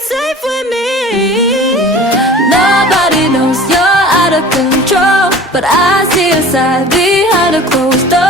it safe with me. Nobody knows you're out of control, but I see your side behind a closed door.